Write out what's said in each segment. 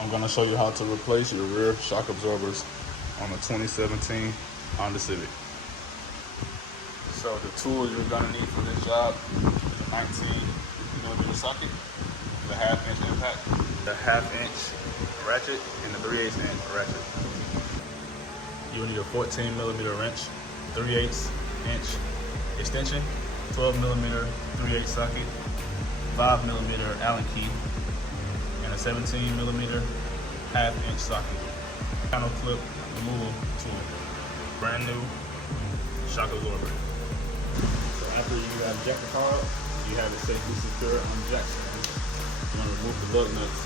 I'm gonna show you how to replace your rear shock absorbers on a 2017 Honda Civic. So the tools you're gonna need for this job is a 19mm socket, the 1/2 inch impact, the 1/2 inch ratchet, and the 3/8 inch ratchet. You will need a 14mm wrench, 3/8 inch extension, 12mm 3/8 socket, 5mm Allen key, and a 17mm 1/2 inch socket. Panel clip removal tool, brand new shock absorber. So after you have jacked the car up, you have it safely secured on the jack stand. You want to remove the lug nuts.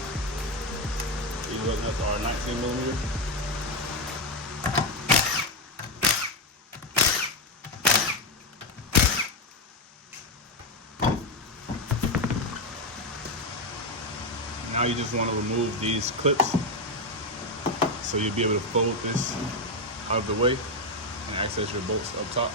These lug nuts are 19mm. Now you just want to remove these clips so you'll be able to fold this out of the way and access your bolts up top.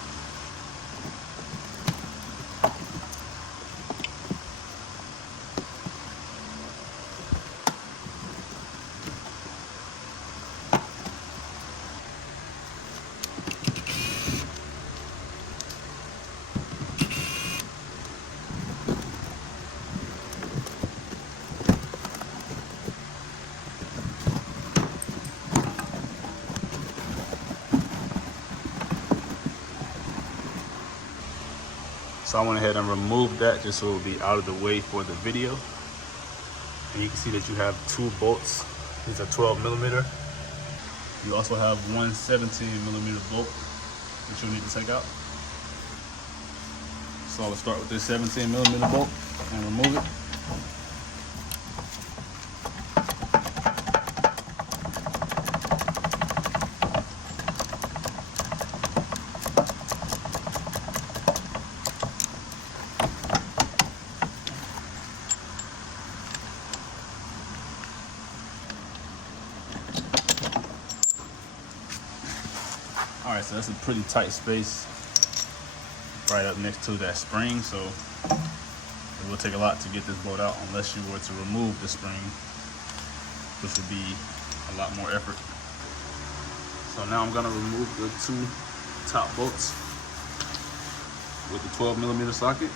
So I went ahead and removed that just so it will be out of the way for the video. And you can see that you have 2 bolts. These are 12mm. You also have one 17mm bolt that you'll need to take out. So I'll start with this 17mm bolt and remove it. All right, so that's a pretty tight space right up next to that spring, so it will take a lot to get this bolt out unless you were to remove the spring, which would be a lot more effort. So now I'm gonna remove the 2 top bolts with the 12mm socket.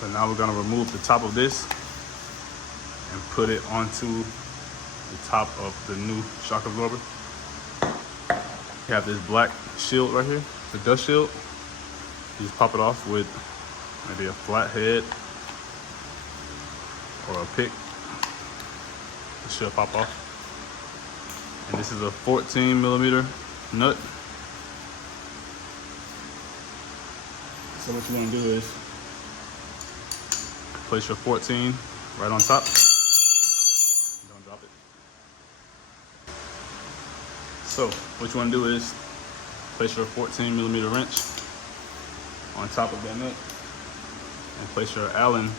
So now we're gonna remove the top of this and put it onto the top of the new shock absorber. You have this black shield right here, the dust shield. You just pop it off with maybe a flat head or a pick. It should pop off. And this is a 14mm nut. So what you want to do is place your 14 right on top. Don't drop it. So what you want to do is place your 14mm wrench on top of that nut and place your Allen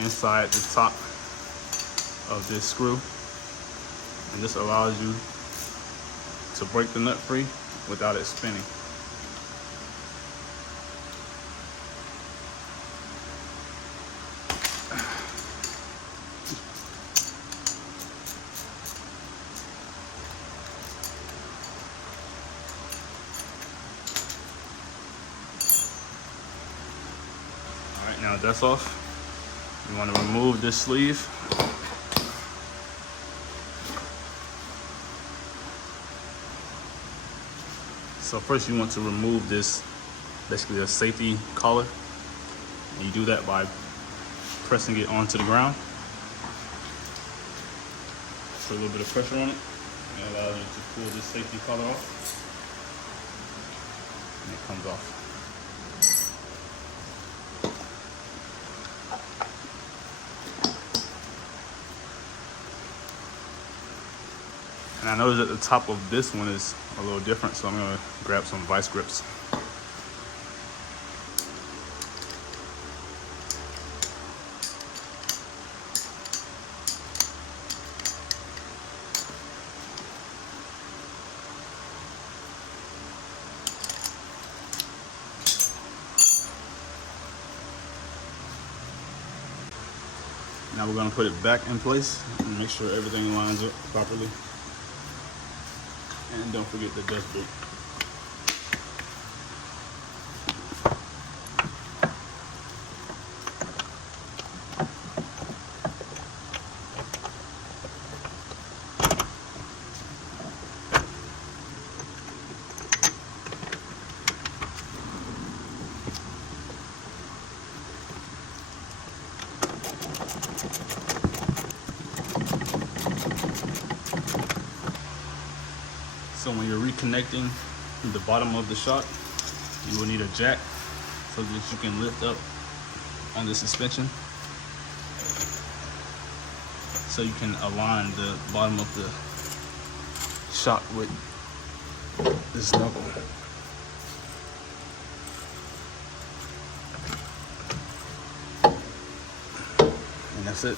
inside the top of this screw. And this allows you to break the nut free without it spinning. All right, now that's off. You want to remove this sleeve. So first you want to remove this, basically a safety collar. And you do that by pressing it onto the ground. Put a little bit of pressure on it, and it allows you to pull this safety collar off. And it comes off. And I noticed that the top of this one is a little different, so I'm gonna grab some vice grips. Now we're gonna put it back in place and make sure everything lines up properly. And don't forget the dust boot. So when you're reconnecting the bottom of the shock, you will need a jack so that you can lift up on the suspension, so you can align the bottom of the shock with this knuckle. And that's it.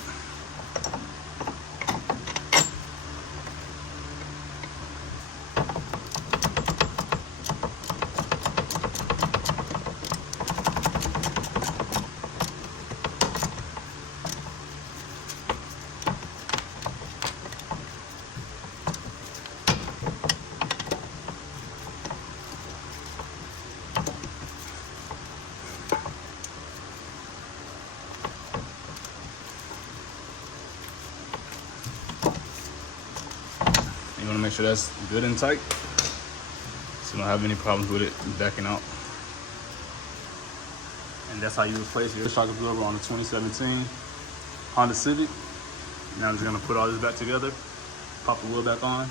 You want to make sure that's good and tight so you don't have any problems with it backing out. And that's how you replace your shock absorber on the 2017 Honda Civic. Now I'm just going to put all this back together, pop the wheel back on,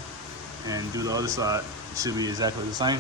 and do the other side. It should be exactly the same.